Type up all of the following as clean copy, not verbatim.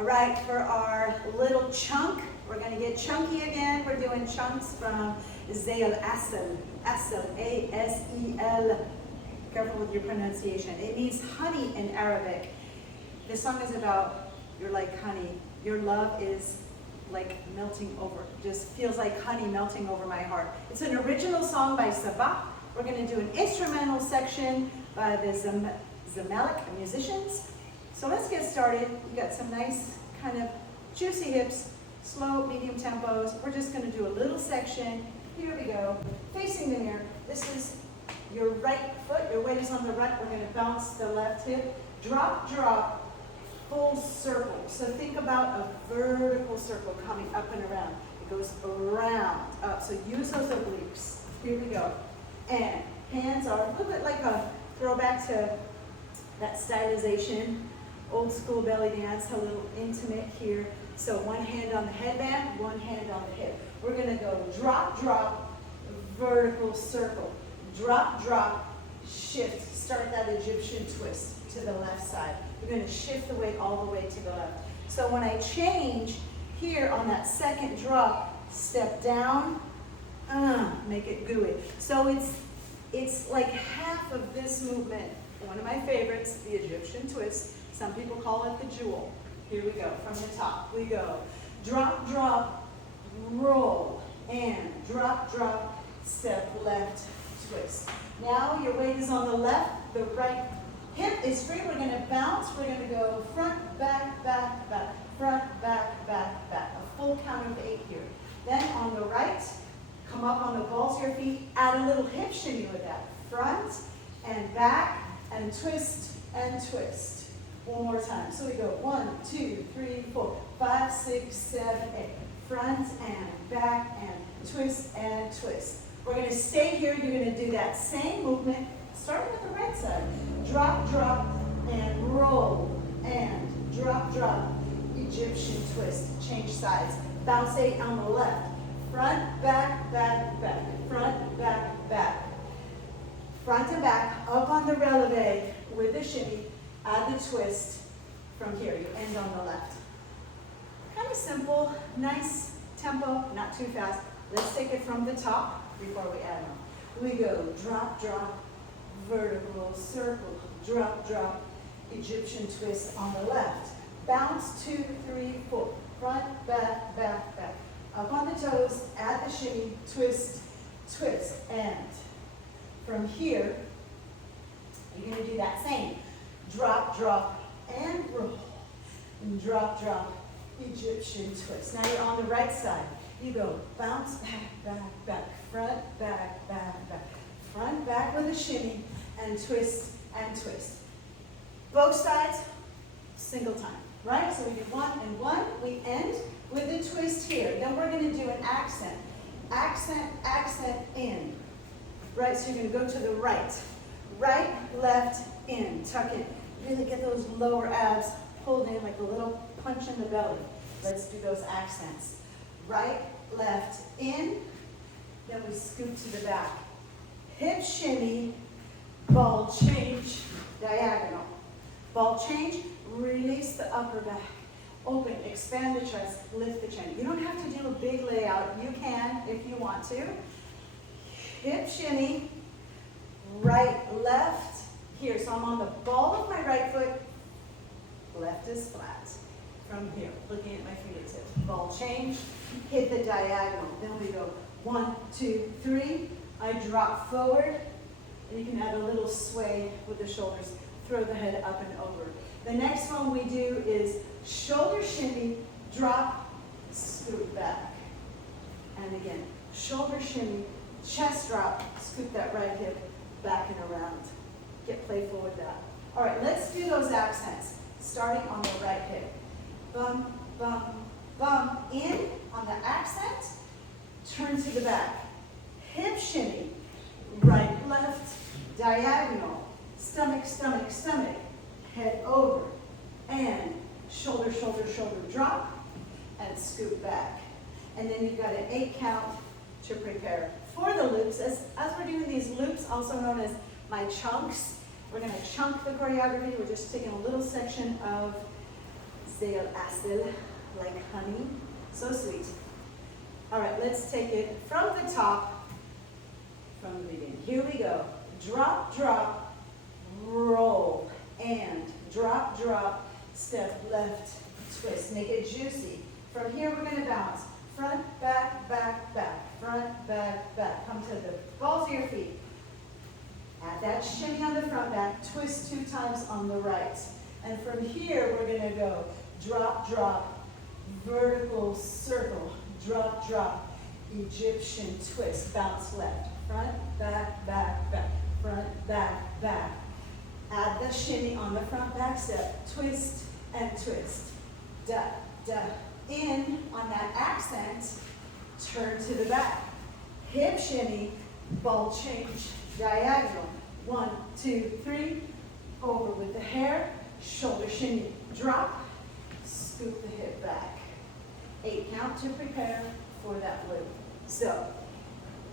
All right, for our little chunk, we're going to get chunky again. We're doing chunks from Zeyl Asel, A-S-E-L. Careful with your pronunciation. It means honey in Arabic. This song is about you're like honey. Your love is like melting over. Just feels like honey melting over my heart. It's an original song by Sabah. We're going to do an instrumental section by the Zamalek musicians. So let's get started. You got some nice kind of juicy hips, slow, medium tempos. We're just going to do a little section. Here we go. Facing the mirror. This is your right foot. Your weight is on the right. We're going to bounce the left hip. Drop, drop, full circle. So think about a vertical circle coming up and around. It goes around, up. So use those obliques. Here we go. And hands are a little bit like a throwback to that stylization, old school belly dance, a little intimate here. So one hand on the headband, one hand on the hip. We're going to go drop, drop, vertical circle. Drop, drop, shift. Start that Egyptian twist to the left side. We're going to shift the weight all the way to the left. So when I change here on that second drop, step down, make it gooey. So it's like half of this movement. One of my favorites, the Egyptian twist. Some people call it the jewel. Here we go, from the top. We go drop, drop, roll, and drop, drop, step left, twist. Now your weight is on the left, the right hip is free. We're going to bounce. We're going to go front, back, back, back, front, back, back, back. A full count of 8 here. Then on the right, come up on the balls of your feet. Add a little hip shimmy with that. Front and back and twist and twist. One more time. So we go 1, 2, 3, 4, 5, 6, 7, 8. Front and back and twist and twist. We're going to stay here. You're going to do that same movement, starting with the right side. Drop, drop, and roll, and drop, drop, Egyptian twist. Change sides. Bounce 8 on the left. Front, back, back, back. Front, back, back. Front and back, up on the releve with the shimmy. Add the twist from here. You end on the left. Kind of simple, nice tempo, not too fast. Let's take it from the top before we add on. We go drop, drop, vertical circle, drop, drop, Egyptian twist on the left. Bounce 2, 3, 4. Front, back, back, back. Up on the toes, add the shimmy, twist, twist, and from here, you're going to do that same. Drop, drop, and roll. And drop, drop, Egyptian twist. Now you're on the right side. You go bounce, back, back, back, front, back, back, back. Front, back with a shimmy, and twist, and twist. Both sides, single time, right? So we do 1 and 1. We end with a twist here. Then we're going to do an accent. Accent, accent, in. Right, so you're going to go to the right. Right, left, in. Tuck in. Really get those lower abs pulled in like a little punch in the belly. Let's do those accents. Right, left, in. Then we scoot to the back. Hip shimmy, ball change, diagonal. Ball change, release the upper back. Open, expand the chest, lift the chin. You don't have to do a big layout. You can if you want to. Hip shimmy, right, left. Here, so I'm on the ball of my right foot. Left is flat. From here, looking at my fingertips. Ball change, hit the diagonal. Then we go 1, 2, 3. I drop forward. And you can add a little sway with the shoulders. Throw the head up and over. The next one we do is shoulder shimmy, drop, scoot back. And again, shoulder shimmy, chest drop, scoot that right hip back and around. Get playful with that. All right, let's do those accents. Starting on the right hip. Bum, bum, bum. In on the accent. Turn to the back. Hip shimmy. Right, left, diagonal. Stomach, stomach, stomach. Head over. And shoulder, shoulder, shoulder drop. And scoot back. And then you've got an 8 count to prepare for the loops. As we're doing these loops, also known as my chunks, we're going to chunk the choreography. We're just taking a little section of Zeyl astel, like honey. So sweet. All right, let's take it from the top, from the beginning. Here we go. Drop, drop, roll, and drop, drop, step left, twist. Make it juicy. From here, we're going to bounce. Front, back, back, back. Front, back, back. Come to the balls of your feet. Add that shimmy on the front back. Twist 2 times on the right. And from here, we're going to go drop, drop, vertical circle, drop, drop, Egyptian twist, bounce left. Front, back, back, back. Front, back, back. Add the shimmy on the front back step. Twist and twist. Da, da. In on that accent, turn to the back. Hip shimmy, ball change, diagonal. 1, 2, 3. Over with the hair, shoulder shimmy, drop, scoop the hip back. 8 count to prepare for that loop. So,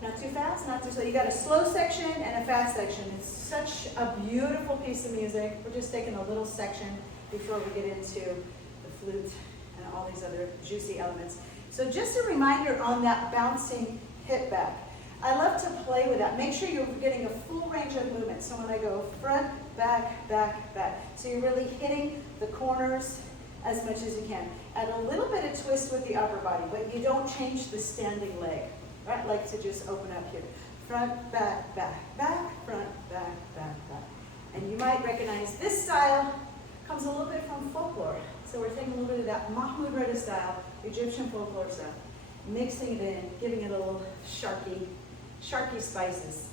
not too fast, not too slow. You got a slow section and a fast section. It's such a beautiful piece of music. We're just taking a little section before we get into the flute and all these other juicy elements. So just a reminder on that bouncing hip back. I love to play with that. Make sure you're getting a full range of movement. So when I go front, back, back, back. So you're really hitting the corners as much as you can. Add a little bit of twist with the upper body, but you don't change the standing leg. Right? Like to just open up here. Front, back, back, back, front, back, back, back. And you might recognize this style comes a little bit from folklore. So we're taking a little bit of that Mahmoud Reda style, Egyptian folklore style, mixing it in, giving it a little sharky spices.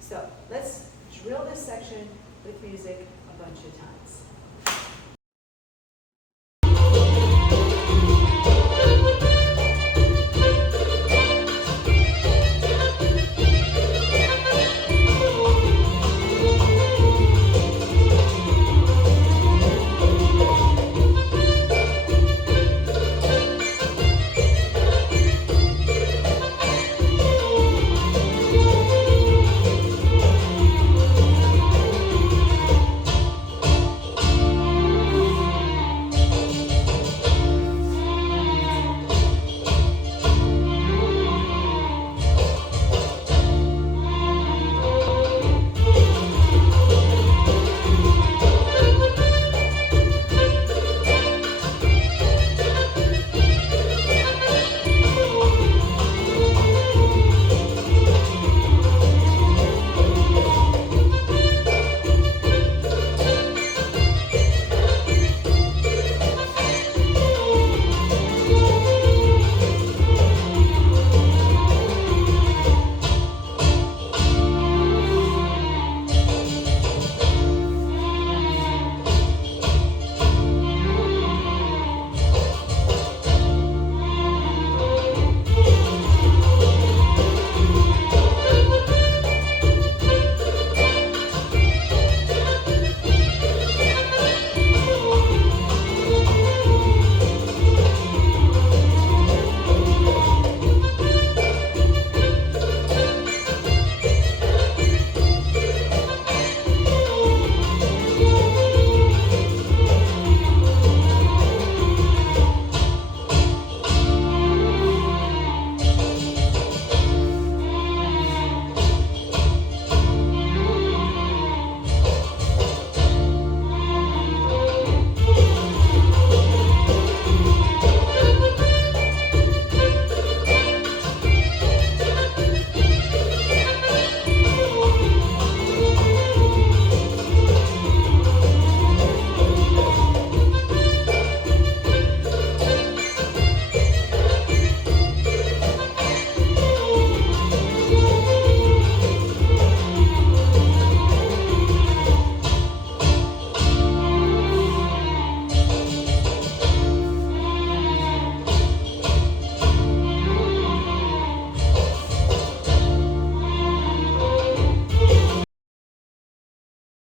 So let's drill this section with music a bunch of times.